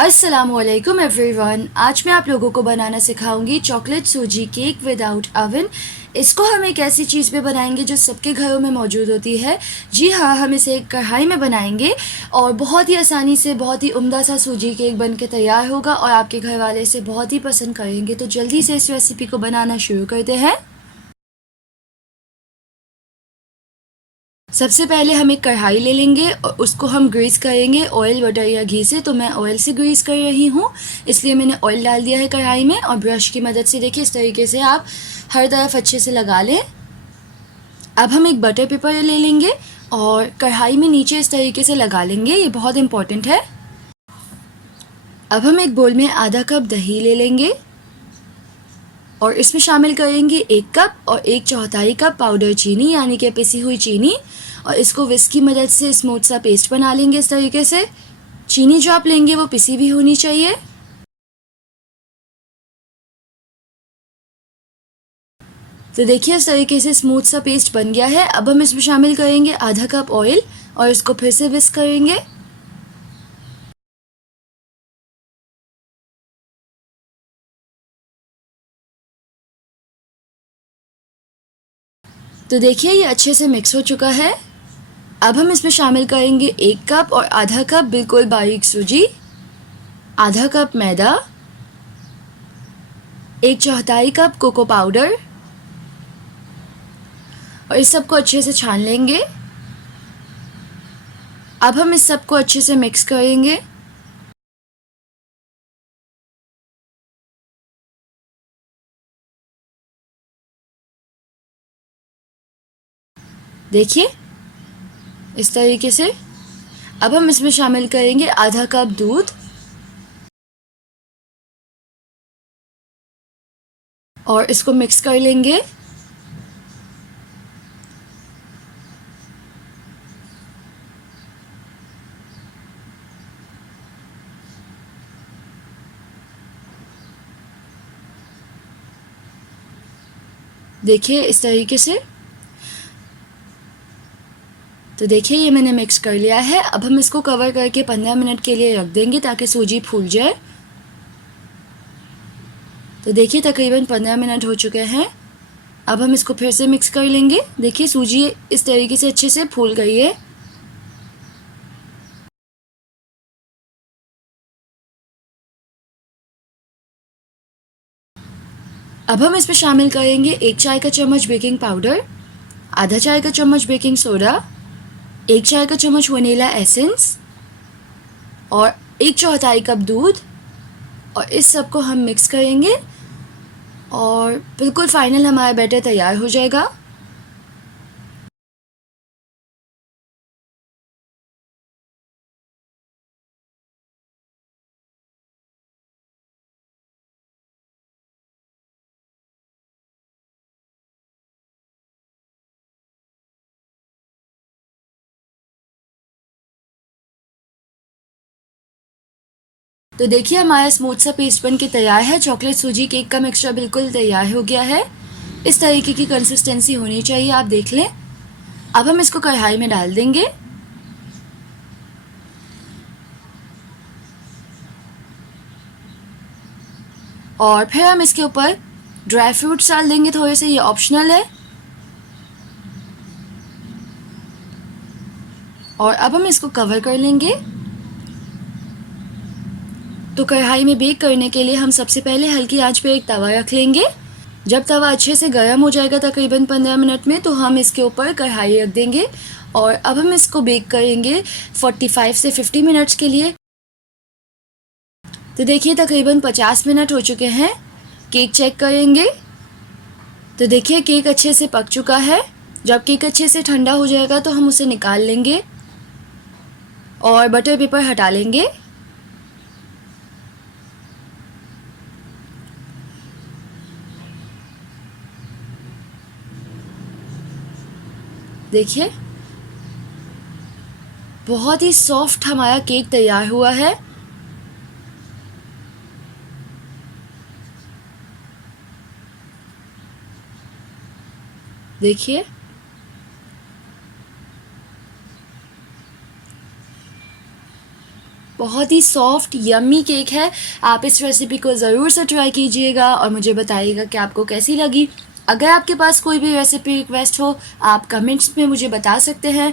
अस्सलामुअलैकुम एवरीवन। आज मैं आप लोगों को बनाना सिखाऊंगी चॉकलेट सूजी केक विदाउट अवन। इसको हम एक ऐसी चीज़ पे बनाएंगे जो सबके घरों में मौजूद होती है। जी हाँ, हम इसे एक कढ़ाई में बनाएंगे और बहुत ही आसानी से बहुत ही उम्दा सा सूजी केक बन के तैयार होगा और आपके घर वाले इसे बहुत ही पसंद करेंगे। तो जल्दी से इस रेसिपी को बनाना शुरू करते हैं। सबसे पहले हम एक कढ़ाई ले लेंगे और उसको हम ग्रीस करेंगे ऑयल, बटर या घी से। तो मैं ऑयल से ग्रीस कर रही हूँ, इसलिए मैंने ऑयल डाल दिया है कढ़ाई में। और ब्रश की मदद से देखिए इस तरीके से आप हर तरफ अच्छे से लगा लें। अब हम एक बटर पेपर ले लेंगे और कढ़ाई में नीचे इस तरीके से लगा लेंगे, ये बहुत इंपॉर्टेंट है। अब हम एक बोल में आधा कप दही ले लेंगे और इसमें शामिल करेंगे 1 कप और 1/4 कप पाउडर चीनी, यानी कि पिसी हुई चीनी। और इसको विस्क की मदद से स्मूथ सा पेस्ट बना लेंगे इस तरीके से। चीनी जो आप लेंगे वो पिसी भी होनी चाहिए। तो देखिए इस तरीके से स्मूथ सा पेस्ट बन गया है। अब हम इसमें शामिल करेंगे आधा कप ऑयल और इसको फिर से विस्क करेंगे। तो देखिए ये अच्छे से मिक्स हो चुका है। अब हम इसमें शामिल करेंगे 1 कप और आधा कप बिल्कुल बारीक सूजी, आधा कप मैदा, 1/4 कप कोको पाउडर और इस सबको अच्छे से छान लेंगे। अब हम इस सबको अच्छे से मिक्स करेंगे। देखिए इस तरीके से। अब हम इसमें शामिल करेंगे आधा कप दूध और इसको मिक्स कर लेंगे। देखिए इस तरीके से। तो देखिए ये मैंने मिक्स कर लिया है। अब हम इसको कवर करके 15 मिनट के लिए रख देंगे ताकि सूजी फूल जाए। तो देखिए तकरीबन 15 मिनट हो चुके हैं। अब हम इसको फिर से मिक्स कर लेंगे। देखिए सूजी इस तरीके से अच्छे से फूल गई है। अब हम इसमें शामिल करेंगे 1 चाय का चम्मच बेकिंग पाउडर, आधा चाय का चम्मच बेकिंग सोडा, 1 चाय का चम्मच वनीला एसेंस और 1/4 कप दूध। और इस सब को हम मिक्स करेंगे और बिल्कुल फाइनल हमारा बैटर तैयार हो जाएगा। तो देखिए हमारा स्मूथ सा पेस्ट बन के तैयार है। चॉकलेट सूजी केक का मिक्सचर बिल्कुल तैयार हो गया है। इस तरीके की कंसिस्टेंसी होनी चाहिए, आप देख लें। अब हम इसको कढ़ाई में डाल देंगे और फिर हम इसके ऊपर ड्राई फ्रूट्स डाल देंगे थोड़े से, ये ऑप्शनल है। और अब हम इसको कवर कर लेंगे। तो कढ़ाई में बेक करने के लिए हम सबसे पहले हल्की आंच पे एक तवा रख लेंगे। जब तवा अच्छे से गर्म हो जाएगा तकरीबन 15 मिनट में, तो हम इसके ऊपर कढ़ाई रख देंगे और अब हम इसको बेक करेंगे 45 से 50 मिनट्स के लिए। तो देखिए तकरीबन 50 मिनट हो चुके हैं। केक चेक करेंगे। तो देखिए केक अच्छे से पक चुका है। जब केक अच्छे से ठंडा हो जाएगा तो हम उसे निकाल लेंगे और बटर पेपर हटा लेंगे। देखिए बहुत ही सॉफ्ट हमारा केक तैयार हुआ है। देखिए बहुत ही सॉफ्ट यम्मी केक है। आप इस रेसिपी को ज़रूर से ट्राई कीजिएगा और मुझे बताइएगा कि आपको कैसी लगी। अगर आपके पास कोई भी रेसिपी रिक्वेस्ट हो आप कमेंट्स में मुझे बता सकते हैं।